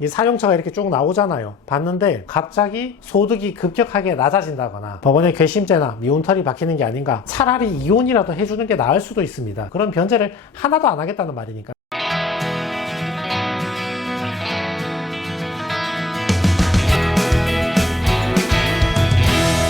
이 사용처가 이렇게 쭉 나오잖아요. 봤는데 갑자기 소득이 급격하게 낮아진다거나 법원에 괘씸죄나 미운털이 박히는 게 아닌가, 차라리 이혼이라도 해주는 게 나을 수도 있습니다. 그런 변제를 하나도 안 하겠다는 말이니까.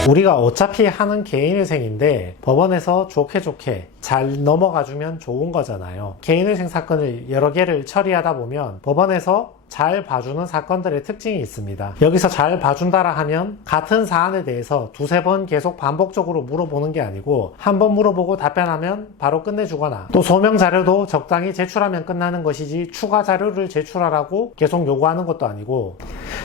우리가 어차피 하는 개인회생인데 법원에서 좋게 잘 넘어가주면 좋은 거잖아요. 개인회생 사건을 여러 개를 처리하다 보면 법원에서 잘 봐주는 사건들의 특징이 있습니다. 여기서 잘 봐준다라 하면 같은 사안에 대해서 두세 번 계속 반복적으로 물어보는 게 아니고 한 번 물어보고 답변하면 바로 끝내주거나, 또 소명 자료도 적당히 제출하면 끝나는 것이지 추가 자료를 제출하라고 계속 요구하는 것도 아니고,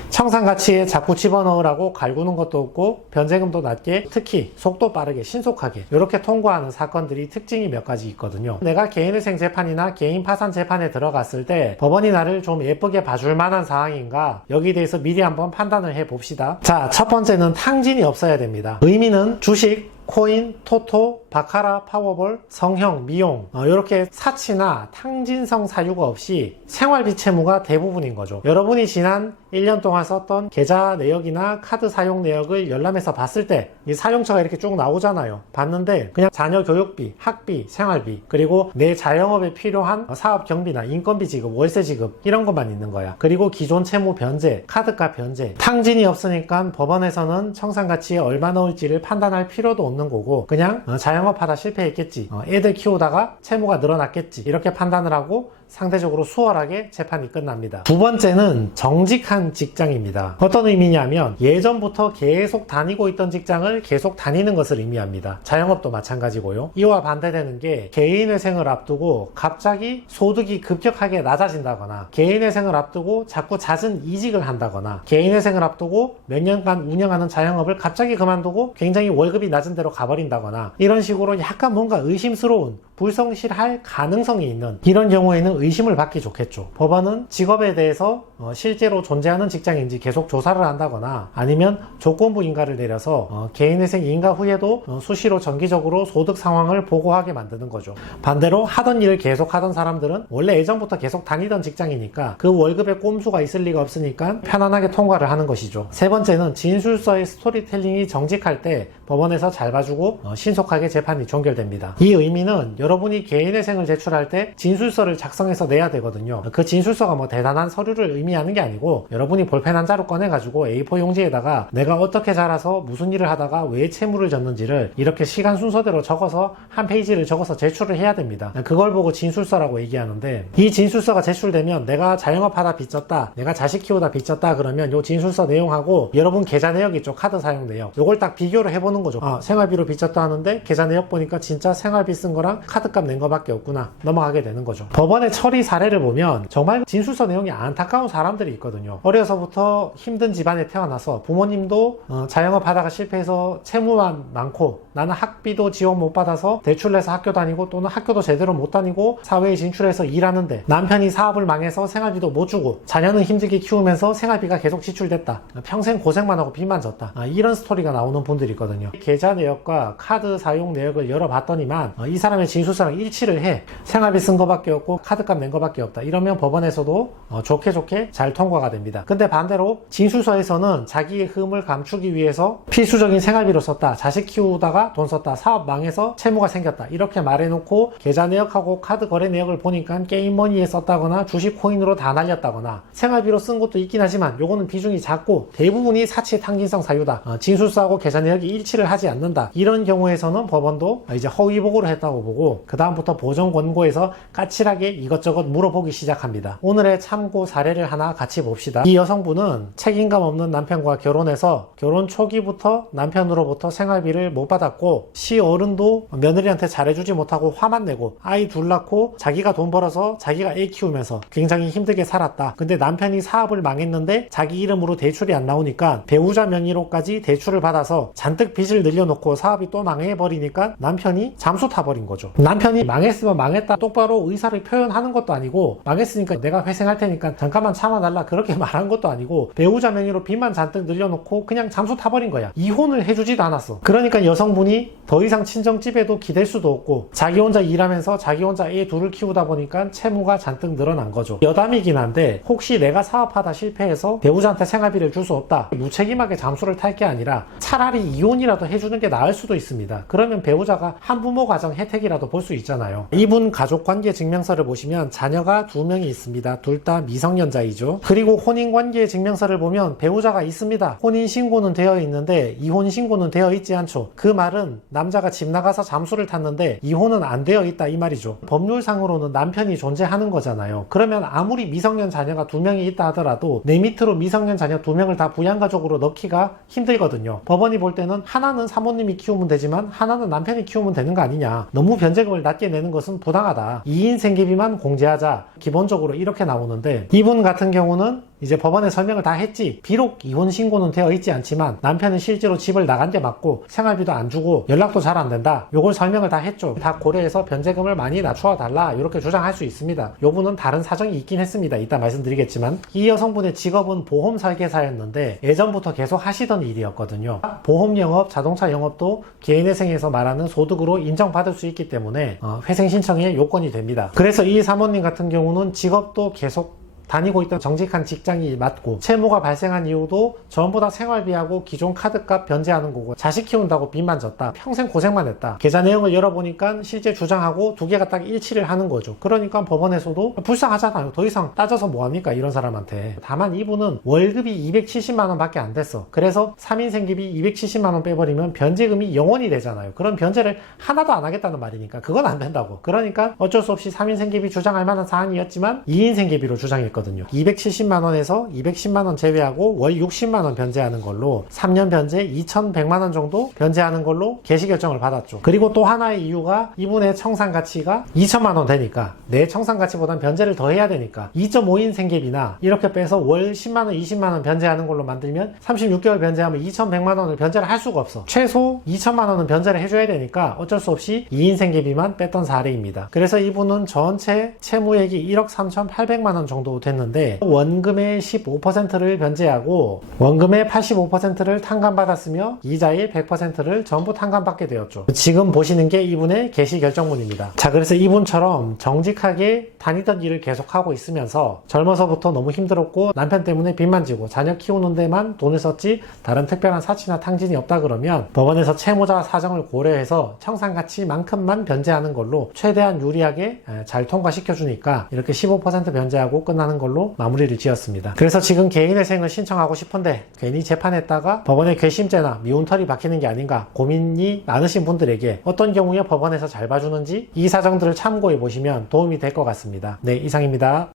청산가치에 자꾸 집어넣으라고 갈구는 것도 없고, 변제금도 낮게, 특히 속도 빠르게 신속하게 이렇게 통과하는 사건들이 특징이 몇 가지 있거든요. 내가 개인회생 재판이나 개인 파산 재판에 들어갔을 때 법원이 나를 좀 예쁘게 봐줄 만한 상황인가, 여기에 대해서 미리 한번 판단을 해 봅시다. 자, 첫 번째는 탕진이 없어야 됩니다. 의미는 주식, 코인, 토토, 바카라, 파워볼, 성형, 미용, 이렇게 사치나 탕진성 사유가 없이 생활비 채무가 대부분인 거죠. 여러분이 지난 1년 동안 썼던 계좌 내역이나 카드 사용 내역을 열람해서 봤을 때 이 사용처가 이렇게 쭉 나오잖아요. 봤는데 그냥 자녀 교육비, 학비, 생활비, 그리고 내 자영업에 필요한 사업 경비나 인건비 지급, 월세 지급, 이런 것만 있는 거야. 그리고 기존 채무 변제, 카드값 변제, 탕진이 없으니까 법원에서는 청산가치에 얼마 넣을지를 판단할 필요도 없는 거고, 그냥 자영업 하다 실패했겠지, 애들 키우다가 채무가 늘어났겠지, 이렇게 판단을 하고 상대적으로 수월하게 재판이 끝납니다. 두 번째는 정직한 직장입니다. 어떤 의미냐면 예전부터 계속 다니고 있던 직장을 계속 다니는 것을 의미합니다. 자영업도 마찬가지고요. 이와 반대되는 게 개인회생을 앞두고 갑자기 소득이 급격하게 낮아진다거나, 개인회생을 앞두고 자꾸 잦은 이직을 한다거나, 개인회생을 앞두고 몇 년간 운영하는 자영업을 갑자기 그만두고 굉장히 월급이 낮은 데로 가버린다거나, 이런 식으로 약간 뭔가 의심스러운, 불성실할 가능성이 있는 이런 경우에는 의심을 받기 좋겠죠. 법원은 직업에 대해서 실제로 존재하는 직장인지 계속 조사를 한다거나, 아니면 조건부 인가를 내려서 개인회생 인가 후에도 수시로 정기적으로 소득 상황을 보고하게 만드는 거죠. 반대로 하던 일을 계속 하던 사람들은 원래 예전부터 계속 다니던 직장이니까 그 월급에 꼼수가 있을 리가 없으니까 편안하게 통과를 하는 것이죠. 세 번째는 진술서의 스토리텔링이 정직할 때 법원에서 잘 봐주고 신속하게 재판이 종결됩니다. 이 의미는 여러분이 개인회생을 제출할 때 진술서를 작성해서 내야 되거든요. 그 진술서가 뭐 대단한 서류를 의미하는 게 아니고, 여러분이 볼펜 한 자루 꺼내가지고 A4 용지에다가 내가 어떻게 자라서 무슨 일을 하다가 왜 채무를 졌는지를 이렇게 시간 순서대로 적어서 한 페이지를 적어서 제출을 해야 됩니다. 그걸 보고 진술서라고 얘기하는데, 이 진술서가 제출되면 내가 자영업하다 빚졌다, 내가 자식 키우다 빚졌다 그러면 요 진술서 내용하고 여러분 계좌 내역 있죠, 카드 사용 내역, 요걸 딱 비교를 해보는 거죠. 생활비로 빚졌다 하는데 계좌 내역 보니까 진짜 생활비 쓴 거랑 카드값 낸 거밖에 없구나, 넘어가게 되는 거죠. 법원의 처리 사례를 보면 정말 진술서 내용이 안타까운 사람들이 있거든요. 어려서부터 힘든 집안에 태어나서 부모님도 자영업 하다가 실패해서 채무만 많고, 나는 학비도 지원 못 받아서 대출내서 학교 다니고 또는 학교도 제대로 못 다니고 사회에 진출해서 일하는데 남편이 사업을 망해서 생활비도 못 주고 자녀는 힘들게 키우면서 생활비가 계속 지출됐다, 평생 고생만 하고 빚만 졌다, 이런 스토리가 나오는 분들이 있거든요. 계좌 내역과 카드 사용 내역을 열어봤더니만 이 사람의 진술서랑 일치를 해. 생활비 쓴 거밖에 없고 카드값 낸 거밖에 없다. 이러면 법원에서도 좋게 잘 통과가 됩니다. 근데 반대로 진술서에서는 자기의 흠을 감추기 위해서 필수적인 생활비로 썼다, 자식 키우다가 돈 썼다, 사업 망해서 채무가 생겼다, 이렇게 말해놓고 계좌 내역하고 카드 거래 내역을 보니까 게임머니에 썼다거나 주식 코인으로 다 날렸다거나, 생활비로 쓴 것도 있긴 하지만 요거는 비중이 작고 대부분이 사치 탕진성 사유다, 진술서하고 계좌 내역이 일치를 하지 않는다, 이런 경우에서는 법원도 이제 허위 보고를 했다고 보고 그 다음부터 보정 권고에서 까칠하게 이것저것 물어보기 시작합니다. 오늘의 참고 사례를 하나 같이 봅시다. 이 여성분은 책임감 없는 남편과 결혼해서 결혼 초기부터 남편으로부터 생활비를 못 받았고, 시어른도 며느리한테 잘해주지 못하고 화만 내고 아이 둘 낳고 자기가 돈 벌어서 자기가 애 키우면서 굉장히 힘들게 살았다. 근데 남편이 사업을 망했는데 자기 이름으로 대출이 안 나오니까 배우자 명의로까지 대출을 받아서 잔뜩 빚을 늘려놓고 사업이 또 망해버리니까 남편이 잠수 타버린 거죠. 남편이 망했으면 망했다 똑바로 의사를 표현하는 것도 아니고, 망했으니까 내가 회생할 테니까 잠깐만 참아달라 그렇게 말한 것도 아니고, 배우자 명의로 빚만 잔뜩 늘려놓고 그냥 잠수 타버린 거야. 이혼을 해주지도 않았어. 그러니까 여성분이 더 이상 친정집에도 기댈 수도 없고, 자기 혼자 일하면서 자기 혼자 애 둘을 키우다 보니까 채무가 잔뜩 늘어난 거죠. 여담이긴 한데, 혹시 내가 사업하다 실패해서 배우자한테 생활비를 줄 수 없다, 무책임하게 잠수를 탈 게 아니라 차라리 이혼이라도 해주는 게 나을 수도 있습니다. 그러면 배우자가 한부모 가정 혜택이라도 볼 수 있잖아요. 이분 가족관계 증명서를 보시면 자녀가 2명이 있습니다. 둘 다 미성년자이죠. 그리고 혼인관계 증명서를 보면 배우자가 있습니다. 혼인신고는 되어 있는데 이혼신고는 되어 있지 않죠. 그 말은 남자가 집 나가서 잠수를 탔는데 이혼은 안 되어 있다 이 말이죠. 법률상으로는 남편이 존재하는 거잖아요. 그러면 아무리 미성년 자녀가 2명이 있다 하더라도 내 밑으로 미성년 자녀 2명을 다 부양가족으로 넣기가 힘들거든요. 법원이 볼 때는 하나는 사모님이 키우면 되지만 하나는 남편이 키우면 되는 거 아니냐, 너무 변제금을 낮게 내는 것은 부당하다, 2인 생계비만 공제하자, 기본적으로 이렇게 나오는데, 이분 같은 경우는 이제 법원에 설명을 다 했지. 비록 이혼 신고는 되어 있지 않지만 남편은 실제로 집을 나간 게 맞고 생활비도 안 주고 연락도 잘 안 된다, 요걸 설명을 다 했죠. 다 고려해서 변제금을 많이 낮춰 달라 이렇게 주장할 수 있습니다. 요분은 다른 사정이 있긴 했습니다. 이따 말씀드리겠지만, 이 여성분의 직업은 보험 설계사였는데 예전부터 계속 하시던 일이었거든요. 보험 영업, 자동차 영업도 개인회생에서 말하는 소득으로 인정받을 수 있기 때문에 회생 신청의 요건이 됩니다. 그래서 이 사모님 같은 경우는 직업도 계속 다니고 있던 정직한 직장이 맞고, 채무가 발생한 이유도 전부 다 생활비하고 기존 카드값 변제하는 거고, 자식 키운다고 빚만 졌다, 평생 고생만 했다. 계좌 내용을 열어보니까 실제 주장하고 두 개가 딱 일치를 하는 거죠. 그러니까 법원에서도 불쌍하잖아요. 더 이상 따져서 뭐합니까 이런 사람한테. 다만 이분은 월급이 270만원 밖에 안 됐어. 그래서 3인 생계비 270만원 빼버리면 변제금이 0원이 되잖아요. 그런 변제를 하나도 안 하겠다는 말이니까 그건 안 된다고. 그러니까 어쩔 수 없이 3인 생계비 주장할 만한 사안이었지만 2인 생계비로 주장했거든요. 270만원에서 210만원 제외하고 월 60만원 변제하는 걸로 3년 변제 2100만원 정도 변제하는 걸로 개시 결정을 받았죠. 그리고 또 하나의 이유가 이분의 청산 가치가 2천만원 되니까 내 청산 가치보단 변제를 더 해야 되니까 2.5인 생계비나 이렇게 빼서 월 10만원 20만원 변제하는 걸로 만들면 36개월 변제하면 2100만원을 변제를 할 수가 없어. 최소 2천만원은 변제를 해줘야 되니까 어쩔 수 없이 2인 생계비만 뺐던 사례입니다. 그래서 이분은 전체 채무액이 1억 3,800만원 정도 됐는데, 원금의 15%를 변제하고 원금의 85%를 탕감받았으며 이자의 100%를 전부 탕감받게 되었죠. 지금 보시는 게 이분의 개시 결정문입니다. 자, 그래서 이분처럼 정직하게 다니던 일을 계속하고 있으면서 젊어서부터 너무 힘들었고 남편 때문에 빚만 지고 자녀 키우는 데만 돈을 썼지 다른 특별한 사치나 탕진이 없다 그러면 법원에서 채무자 사정을 고려해서 청산가치만큼만 변제하는 걸로 최대한 유리하게 잘 통과시켜 주니까 이렇게 15% 변제하고 끝나는 걸로 마무리를 지었습니다. 그래서 지금 개인회생을 신청하고 싶은데 괜히 재판했다가 법원의 괘씸죄나 미운털이 박히는 게 아닌가 고민이 많으신 분들에게 어떤 경우에 법원에서 잘 봐주는지 이 사정들을 참고해 보시면 도움이 될 것 같습니다. 네, 이상입니다.